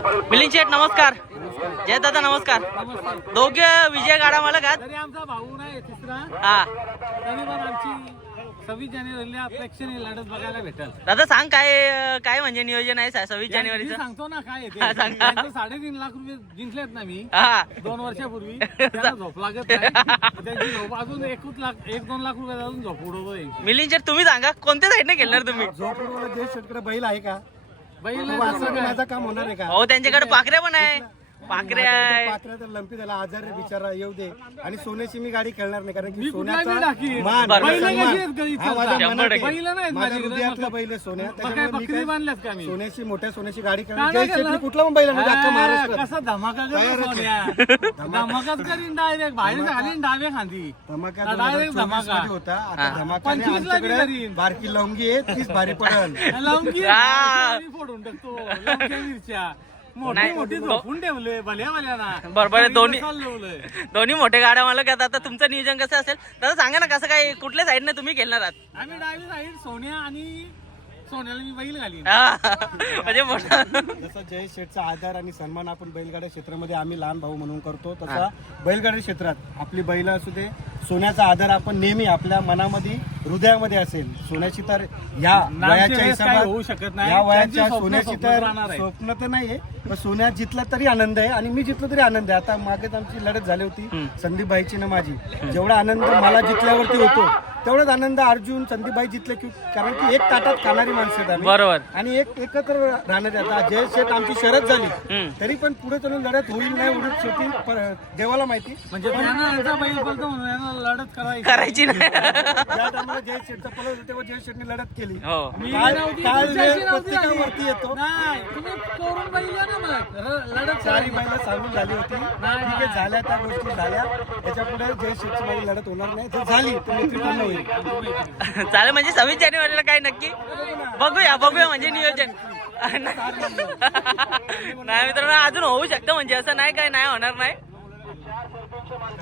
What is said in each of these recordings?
मिलिंद शेठ नमस्कार. जय दादा नमस्कार. दोघे विजय गाडा मला का तरी आमचा भाऊ नाही तिसरा. हा. तरी पण आमची सव्वीस जानेवारीला प्रेक्षणीय लढत बघायला भेटेल. दादा सांग काय काय म्हणजे नियोजन आहे सा- सव्वीस मी जानेवारीचं? सांगतो ना काय हा, येते साडेतीन लाख रुपये जिंकलेत ना मी. हा. दोन वर्षापूर्वी. झोप लागत नाही. त्यांची झोप अजून एकूच लाख एक दोन लाख रुपये अजून झोप उडवतोय. मिलिंद शेठ तुम्ही सांगा कोणत्या साईडने खेळणार तुम्ही? जोपर्यंत जे शेतकरी बैल आहे की? माझं काम होणार आहे का? हो त्यांच्याकडे पाखऱ्या पण आहे. पाखऱ्या आहे पात्र तर लंपी त्याला आजार आहे बिचारा येऊ दे आणि सोन्याची मी गाडी खेळणार नाही कारण मी की कुठलाही सोन्याचा टाकीन. मान बरं. बैलं सन्मान कशी आहेत घरी हा माझ्या चालतात? शंभर मनात टक्के. आहे. बैलं नाहीत माझ्या माझ्याकडे. हृदयातला बैल आहे सोन्या मग काय त्याच्यामुळे मी बकरी काय बांधल्यात का मी सोन्याची मोठ्या सोन्याची गाडी खेळणार जय शेट्टी? कुठला पण बैल म्हणजे अख्खा हा, महाराष्ट्र कसा धमाका तयारच करतो आहे. सोन्या धमाकाच करीन डायरेक्ट बाहेर घालीन डावे खांदी धमाका direct धमाका. मध्ये होता आता. धमाकाने पंचवीसला बी आमच्याकडे करीन. बारकी लवंगी आहे तीच भारी पडल लवंगी हा. फोडून टाकतो मिरच्या मोठी नाही. मोठी झोपून ठेवले भल्या भल्या ना बरोबर आहे, दोन्ही- दोन्ही मोठे गाड्या मला का आता तुमचं नियोजन कसं असेल? दादा सांगा ना कसं काय कुठल्या साईडने तुम्ही खेळणार आहात? आम्ही डावी साईड सोन्या आणि सोन्याला मी बैल घालीन हा. म्हणजे मोठा जसं जय शेठचा आधार आणि सन्मान आपण बैलगाड्या क्षेत्रामध्ये आम्ही लहान भाऊ म्हणून करतो तसा बैलगाड्या क्षेत्रात आपली बैल असू दे सोन्याचा आधार आपण नेहमी आपल्या मनामध्ये हृदयामध्ये असेल सोन्याची तर या वयाच्या काही होऊ शकत हिशोबात नाही. या वयाच्या सोन्याची तर. स्वप्न तर नाहीये पण सोन्यात जितला तरी आनंद आहे आणि मी जितलो तरी आनंद आहे आता मागेच आमची लढत झाली होती संदीप भाईची ना माझी जेवढा आनंद मला जितल्यावरती होतो तेवढाच आनंद अर्जुन संदीप भाई जितले की कारण की एक ताटात खाणारी माणसं आहेत आम्ही. बरोबर. आणि एक एकत्र राहण्यात आता जय शेठ आमची शरद झाली. तरी पण पुढे चालून लढत होईल नाही उडत शेवटी देवाला माहिती. म्हणजे लढत करायची. करायची नाही ज्या टायमाला जय शेठचा पलट होता तेव्हा जय शेठने लढत केली. हो. वेळ प्रत्येकावरती. येतो. नाही तुम्ही चोरून बैल या ना मग र- लढत चारी. महिला सांगून झाली होती. ठीक आहे झाल्या त्या गोष्टी झाल्या. त्याच्या पुढे जय शेठची लढत होणार नाही. जर झाली तर होईल चालेल म्हणजे सव्वीस जानेवारीला काय नक्की? बघूया बघूया म्हणजे नियोजन. नाही मित्रांनो अजून होऊ शकतं म्हणजे असं नाही काय नाही होणार नाही.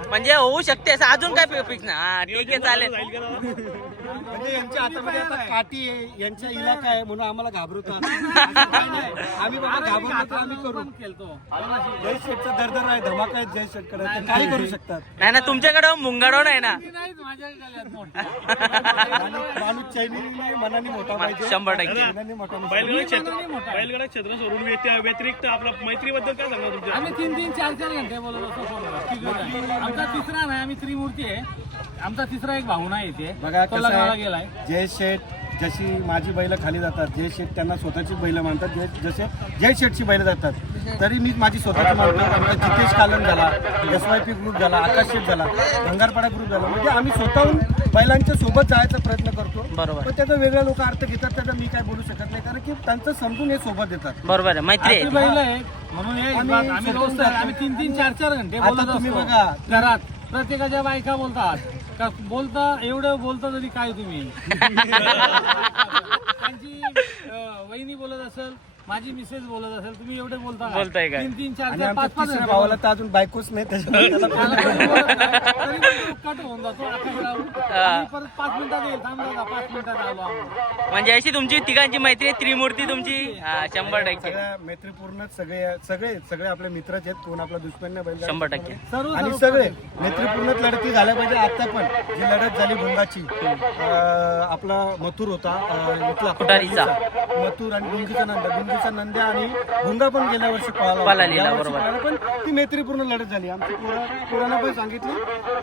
म्हणजे होऊ शकते असं अजून काय फिक्स ना हा ठीक आहे चालेल. म्हणजे यांच्या हातामध्ये आता काठी आहे यांच्या इलाका आहे म्हणून आम्हाला घाबरवतात असं काही नाही. आम्ही करू. जय शेठचा दरदर आहे धमाका आहे जय काही करू शकतात? नाही ना तुमच्याकडं मुंगाडो नाही ना. माणूस माणूस चैनी नाही मनाने मोठा पाहिजे. शंभर टक्के. मनाने मोठा नसतो. बैलगाडा क्षेत्र. बैलगाडा सोडून व्यति- व्यतिरिक्त आपला मैत्रीबद्दल काय सांगणार तुमच्या? आम्ही तीन तीन चार चार घंटे बोलत असतो फोनवर. ठीक आहे. आमचा तिसरा नाही आम्ही त्रिमूर्ती आहे. आमचा तिसरा एक भाऊ नाही इथे. बघा तो कसं लग्नाला आहे, गेलाय. जय शेठ जशी माझी बैल खाली जातात जय शेठ त्यांना स्वतःची बैल मानतात जय जसे जय शेठची बैल जातात तरी मी माझी स्वतःची मानतो. जितेश कालन झाला एस वाय पी ग्रुप झाला आकाश शेठ झाला भंगारपाडा ग्रुप झाला. म्हणजे आम्ही स्वतःहून बैलांच्या सोबत जायचा प्रयत्न करतो. बरोबर. पण त्याचा वेगळ्या लोक अर्थ घेतात त्याचा मी काय बोलू शकत नाही. कारण की त्यांचं समजून हे सोबत येतात बरोबर आहे. मैत्री आहे. बैल आहे. म्हणून हे आम्ही तीन तीन चार चार घंटे तुम्ही बघा. घरात. प्रत्येकाच्या बायका बोलतात. का बोलता एवढं बोलता तरी काय तुम्ही? त्यांची अं, वहिनी बोलत असेल माझी मिसेस बोलत असेल तुम्ही एवढे बोलता का? बोलताय काय? तीन तीन चार आणि चार आमच्या पाच पाच तिसऱ्या भावाला तर अजून बायकोच नाही त्याच्यामुळे त्याला त्याला काही बोलत नाही. तरी पण तो कट होऊन जातो. आकाश राहून आणि परत पाच मिनिटात येईल. थांब दादा पाच मिनिटात आलो आम्ही म्हणजे अशी तुमची तिघांची मैत्री आहे, त्रिमूर्ती तुमची? हा शंभर टक्के. सगळ्या मैत्रीपूर्ण सगळे सगळे सगळे आपले मित्रच आहेत. कोण आपला दुश्मन नाही बैलगाडी शंभर टक्के. सर्व आणि सर्व सगळे मैत्रीपूर्णच लढती झाल्या पाहिजे आता पण. जी लढत झाली भुंगाची. अं, आपला मथुर होता. अं, इथला कुटारीचा. मथुर आणि गुंगीचा नंदा. गुंगीचा नंद्या आणि भुंगा पण गेल्या वर्षी पळाला पण ती मैत्रीपूर्ण लढत झाली. आमची पुराणा पण सांगितलं.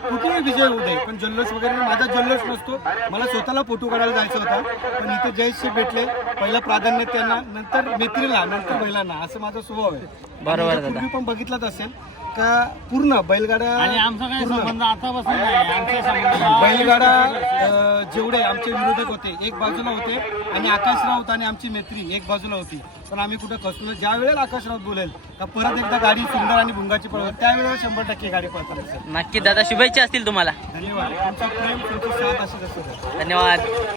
कुठेही विजय होऊ दे पण जल्लोष वगैरे. माझा जल्लोष नसतो. मला स्वतःला फोटो काढायला जायचं होता. पण इथे जयश्री भेटले. पहिलं प्राधान्य त्यांना नंतर मैत्रीला नंतर महिलांना असं माझा स्वभाव आहे. बरोबर पण बघितलंच असेल. का पूर्ण बैलगाड्या आणि आमचा काय संबंध आतापासून नाही. आमचे संबंध बैलगाडा अं, जेवढे आमचे विरोधक होते एक बाजूला होते आणि आकाश राऊत आणि आमची मैत्री एक बाजूला होती. पण आम्ही कुठं कसलो ज्या वेळेला आकाश राऊत बोलेल का परत एकदा गाडी सुंदर आणि भुंगाची पळवत त्यावेळेला शंभर टक्के गाडी पळतात सर नक्की दादा शुभेच्छा असतील तुम्हाला. धन्यवाद. तुमचं प्रेम तुमची साथ अशी असू द्या. धन्यवाद.